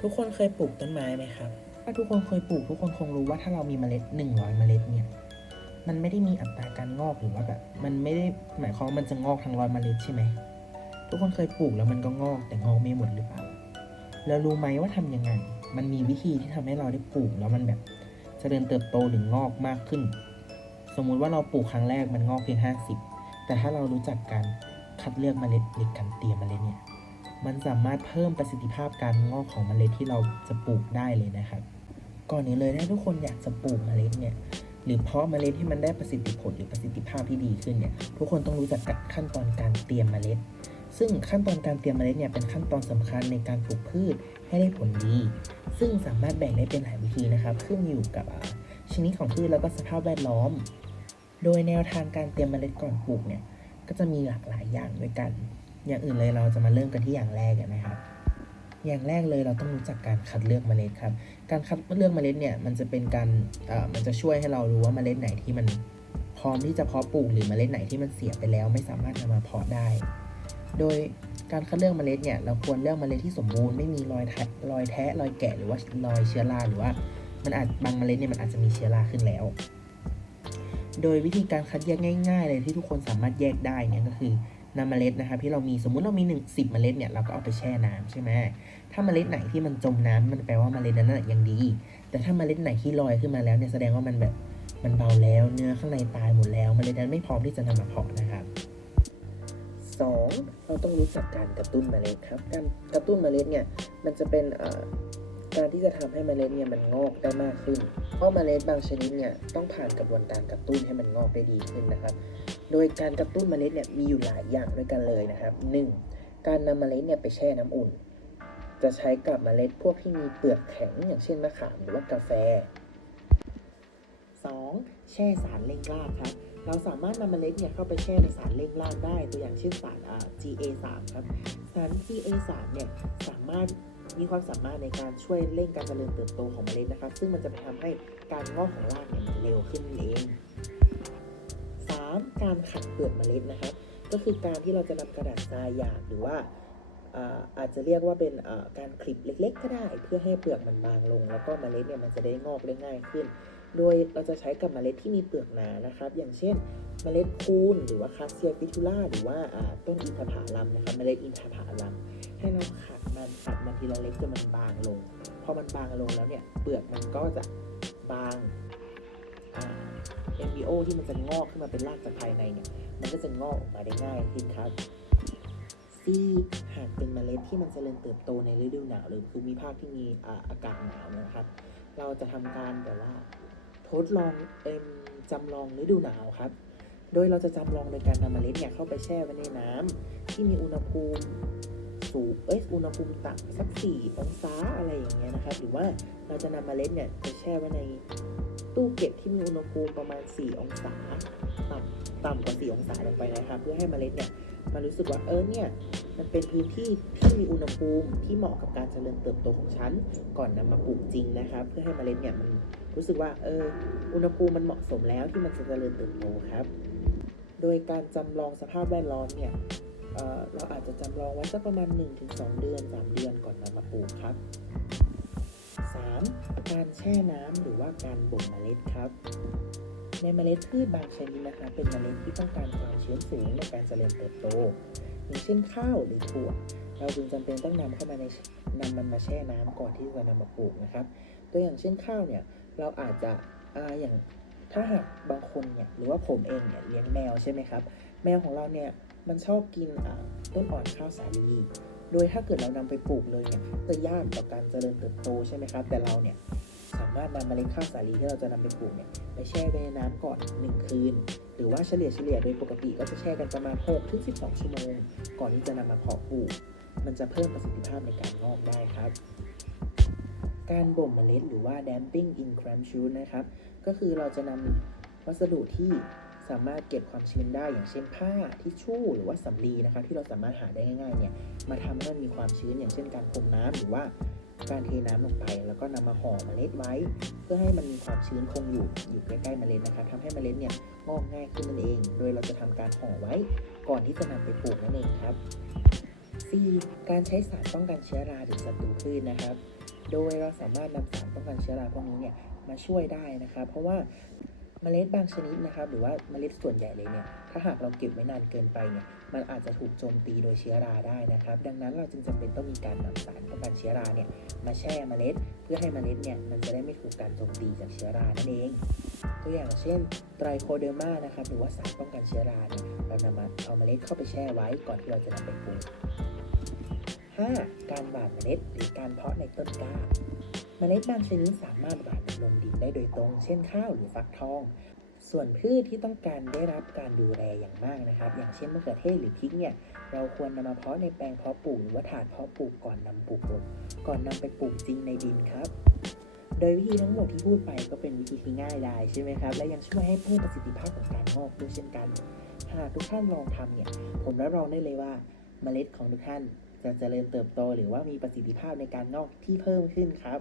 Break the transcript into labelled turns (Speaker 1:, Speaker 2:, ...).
Speaker 1: ทุกคนเคยปลูกต้นไม้ไหมครับ ถ้าทุกคนเคยปลูกทุกคนคงรู้ว่าถ้าเรามีเมล็ด 100 เมล็ดเนี่ย มันไม่ได้มีอัตราการงอกหรือว่าแบบมันไม่ได้หมายความว่ามันจะงอกทั้งร้อยเมล็ดใช่ไหม ทุกคนเคยปลูกแล้วมันก็งอกแต่งอกไม่หมดหรือเปล่า แล้วรู้ไหมว่าทำยังไง มันมีวิธีที่ทำให้เราได้ปลูกแล้วมันแบบเจริญเติบโตหรืองอกมากขึ้น สมมุติว่าเราปลูกครั้งแรกมันงอกเพียง 50 แต่ถ้าเรารู้จักการคัดเลือกเมล็ดหรือการเตรียมเมล็ดเนี่ย มันสามารถเพิ่มประสิทธิภาพการงอกของเมล็ดที่เราจะปลูกได้เลยนะครับ ก่อนนี้เลยถ้าทุกคนอยากจะปลูกเมล็ดเนี่ยหรือเพาะเมล็ดที่มันได้ประสิทธิผลหรือประสิทธิภาพที่ดีขึ้นเนี่ยทุกคนต้องรู้จักขั้นตอนการเตรียมเมล็ด ซึ่งขั้นตอนการเตรียมเมล็ดเนี่ยเป็นขั้นตอนสำคัญในการปลูกพืชให้ได้ผลดี ซึ่งสามารถแบ่งได้เป็นหลายวิธีนะครับขึ้นอยู่กับชนิดของพืชแล้วก็สภาพแวดล้อม โดยแนวทางการเตรียมเมล็ดก่อนปลูกเนี่ยก็จะมีหลากหลายอย่างด้วยกัน อย่างอื่นเลยเราจะมาเริ่มกันที่อย่างแรกนะครับ อย่างแรกเลยเราต้องรู้จักการคัดเลือกเมล็ดครับ การคัดเลือกเมล็ดเนี่ยมันจะเป็นการเอ่อมันจะช่วยให้เรารู้ว่าเมล็ดไหนที่มันพร้อมที่จะเพาะปลูกหรือเมล็ดไหนที่มันเสียไปแล้ว ไม่สามารถนำมาเพาะได้ โดยการคัดเลือกเมล็ดเนี่ยเราควรเลือกเมล็ดที่สมบูรณ์ไม่มีรอยแทะรอยแทะรอยแกะหรือว่ารอยเชื้อราหรือว่ามันอาจบางเมล็ดเนี่ยมันอาจจะมีเชื้อราขึ้นแล้ว โดยวิธีการคัดแยกง่าย ๆ เลยที่ทุกคนสามารถแยกได้เนี่ยก็คือ นำเมล็ดนะครับที่เรามีสมมุติเรามี1 10เมล็ดเนี่ยเราก็เอาไปแช่น้ำใช่ไหมถ้าเมล็ดไหนที่มันจมน้ำมันแปลว่าเมล็ดนั้นยังดี แต่ถ้าเมล็ดไหนที่ลอยขึ้นมาแล้วเนี่ยแสดงว่ามันแบบมันเบาแล้วเนื้อข้างในตายหมดแล้วเมล็ดนั้นไม่พร้อมที่จะนำมาเพาะนะครับ 2. เราต้องรู้จักการกระตุ้นเมล็ดครับ การกระตุ้นเมล็ดเนี่ยมันจะเป็นการที่จะทำให้เมล็ดเนี่ยมันงอกได้มากขึ้น เพราะเมล็ดบางชนิดเนี่ยต้องผ่านกระบวนการกระตุ้นให้มันงอกได้ดีขึ้นนะครับ โดยการกระตุ้นเมล็ดเนี่ยมีอยู่หลายอย่างด้วยกันเลยนะครับ 1. การนำเมล็ดเนี่ยไปแช่น้ำอุ่น จะใช้กับเมล็ดพวกที่มีเปลือกแข็ง อย่างเช่นมะขามหรือว่ากาแฟ 2. แช่สารเร่งรากครับ เราสามารถนำเมล็ดเนี่ยเข้าไปแช่ในสารเร่งรากได้ ตัวอย่างเช่นสารอ่า GA3 ครับ สาร GA3 เนี่ยสามารถมีความสามารถในการช่วยเร่งการเจริญเติบโตของเมล็ดนะครับ ซึ่งมันจะไปทำให้การงอกของรากเนี่ยเร็วขึ้นเอง 3. การขัดเปลือกเมล็ดนะครับ ก็คือการที่เราจะนำกระดาษทรายหยาบหรือว่าอาอาจจะเรียกว่าเป็นาการคลิปเล็ก ๆ ก็ได้ เพื่อให้เปลือกมันบางลง แล้วก็เมล็ดเนี่ยมันจะได้งอกได้ง่ายขึ้น โดยเราจะใช้กับเมล็ดที่มีเปลือกหนานะครับ อย่างเช่น เมล็ดคูนหรือว่าคาเซียฟิทูล่าหรือว่าอ่าต้นอินทผลัมนะครับเมล็ดอินทผลัมให้เราขัดมันขัดมันทีละเล็กจนมันบางลงพอมันบางลงแล้วเนี่ยเปลือกมันก็จะบาง อ่า MBO ที่มันจะงอกขึ้นมาเป็นรากจากภายในเนี่ย มันก็จะงอกออกมาได้ง่ายขึ้นครับ C หากเป็นเมล็ดที่มันจเจริญเติบโตในฤดูหนาว หรือภูมิภาคที่มีอากาศหนาวนะครับ เราจะทำการแบบว่าทดลองเอ็มจำลองฤดูหนาวครับ โดยเราจะจำลองโดยการนำเมล็ดเนี่ยเข้าไปแช่ไว้ในน้ำที่มีอุณหภูมิสูงเอ้ยอุณหภูมิต่ำสัก4องศาอะไรอย่างเงี้ยนะครับ หรือว่าเราจะนำเมล็ดเนี่ยไปแช่ไว้ใน ตู้เก็บที่มีอุณหภูมิประมาณ 4 องศาต่ำต่ำกว่า 4 องศาลงไปนะครับ เพื่อให้เมล็ดเนี่ยมันรู้สึกว่าเออเนี่ยมันเป็นพื้นที่ที่มีอุณหภูมิที่เหมาะกับการเจริญเติบโตของฉันก่อนนำมาปลูกจริงนะครับ เพื่อให้เมล็ดเนี่ยมันรู้สึกว่าเอออุณหภูมิมันเหมาะสมแล้วที่มันจะเจริญเติบโตครับ โดยการจำลองสภาพแวดล้อมเนี่ยเเราอาจจะจำลองไว้สักประมาณ 1-2 เดือน 3 เดือนก่อนนำมาปลูกครับ 3. การแช่น้ำหรือว่าการบ่มเมล็ดครับ ในเมล็ดพืชบางชนิดนะคะ เป็นเมล็ดที่ต้องการความชื้นสูงในการเจริญเติบโตอย่างเช่นข้าวหรือถั่ว เราจึงจำเป็นต้องนำเข้ามาในนำมันมาแช่น้ำก่อนที่จะนำมาปลูกนะครับ ตัวอย่างเช่นข้าวเนี่ยเราอาจจะอ่าอย่างถ้าหากบางคนเนี่ยหรือว่าผมเองเนี่ยเลี้ยงแมวใช่ไหมครับ แมวของเราเนี่ยมันชอบกินต้นอ่อนข้าวสาลี โดยถ้าเกิดเรานำไปปลูกเลยเนี่ยจะยากต่อการเจริญเติบโตใช่ไหมครับ แต่เราเนี่ยสามารถนำเมล็ดข้าวสาลีที่เราจะนำไปปลูกเนี่ยไปแช่ไว้ในน้ำก่อน 1 คืน หรือว่าเฉลี่ยเฉลี่ยโดยปกติก็จะแช่กันประมาณ6ถึง12 ชั่วโมง ก่อนที่จะนำมาเพาะปลูก มันจะเพิ่มประสิทธิภาพในการงอกได้ครับ การบ่มเมล็ดหรือว่า damping in clam shoot นะครับ ก็คือเราจะนำวัสดุที่ สามารถเก็บความชื้นได้อย่างเช่นผ้าทิชชู่หรือว่าสำลีนะครับที่เราสามารถหาได้ง่ายๆเนี่ยมาทำให้มันมีความชื้นอย่างเช่นการพรมน้ำหรือว่าการเทน้ำลงไป แล้วก็นำมาห่อเมล็ดไว้ เพื่อให้มันมีความชื้นคงอยู่อยู่ใกล้ๆเมล็ดนะครับทำให้เมล็ดเนี่ยงอกง่ายขึ้นนั่นเอง โดยเราจะทำการห่อไว้ก่อนที่จะนำไปปลูกนั่นเองครับ 4. การใช้สารป้องกันเชื้อราหรือศัตรูพืชนะครับ โดยเราสามารถนำสารป้องกันเชื้อราพวกนี้เนี่ยมาช่วยได้นะครับ เพราะว่า เมล็ดบางชนิดนะครับ หรือว่าเมล็ดส่วนใหญ่เลยเนี่ย ถ้าหากเราเก็บไว้นานเกินไปเนี่ย มันอาจจะถูกโจมตีโดยเชื้อราได้นะครับ ดังนั้นเราจึงจำเป็นต้องมีการนำสารป้องกันเชื้อราเนี่ยมาแช่เมล็ด เพื่อให้เมล็ดเนี่ยมันจะได้ไม่ถูกการโจมตีจากเชื้อรานั่นเอง ตัวอย่างเช่นไตรโคเดอร์มานะครับ หรือว่าสารป้องกันเชื้อราเนี่ยเรานำมาเอาเมล็ดเข้าไปแช่ไว้ก่อนที่เราจะนำไปปลูก 5. การหว่านเมล็ดหรือการเพาะในต้นกล้า เมล็ดบางชนิดสามารถหว่าน ลงดินได้โดยตรง เช่นข้าวหรือฟักทอง ส่วนพืชที่ต้องการได้รับการดูแลอย่างมากนะครับ อย่างเช่นมะเขือเทศหรือพริกเนี่ยเราควรนำมาเพาะในแปลงเพาะปลูกหรือว่าถาดเพาะปลูกก่อนนำปลูกลงก่อนนำไปปลูกจริงในดินครับ โดยวิธีทั้งหมดที่พูดไปก็เป็นวิธีที่ง่ายดายใช่ไหมครับ และยังช่วยให้เพิ่มประสิทธิภาพของการงอกด้วยเช่นกัน หากทุกท่านลองทำเนี่ย ผมรับรองได้เลยว่าเมล็ดของทุกท่านจะเจริญเติบโตหรือว่ามีประสิทธิภาพในการงอกที่เพิ่มขึ้นครับ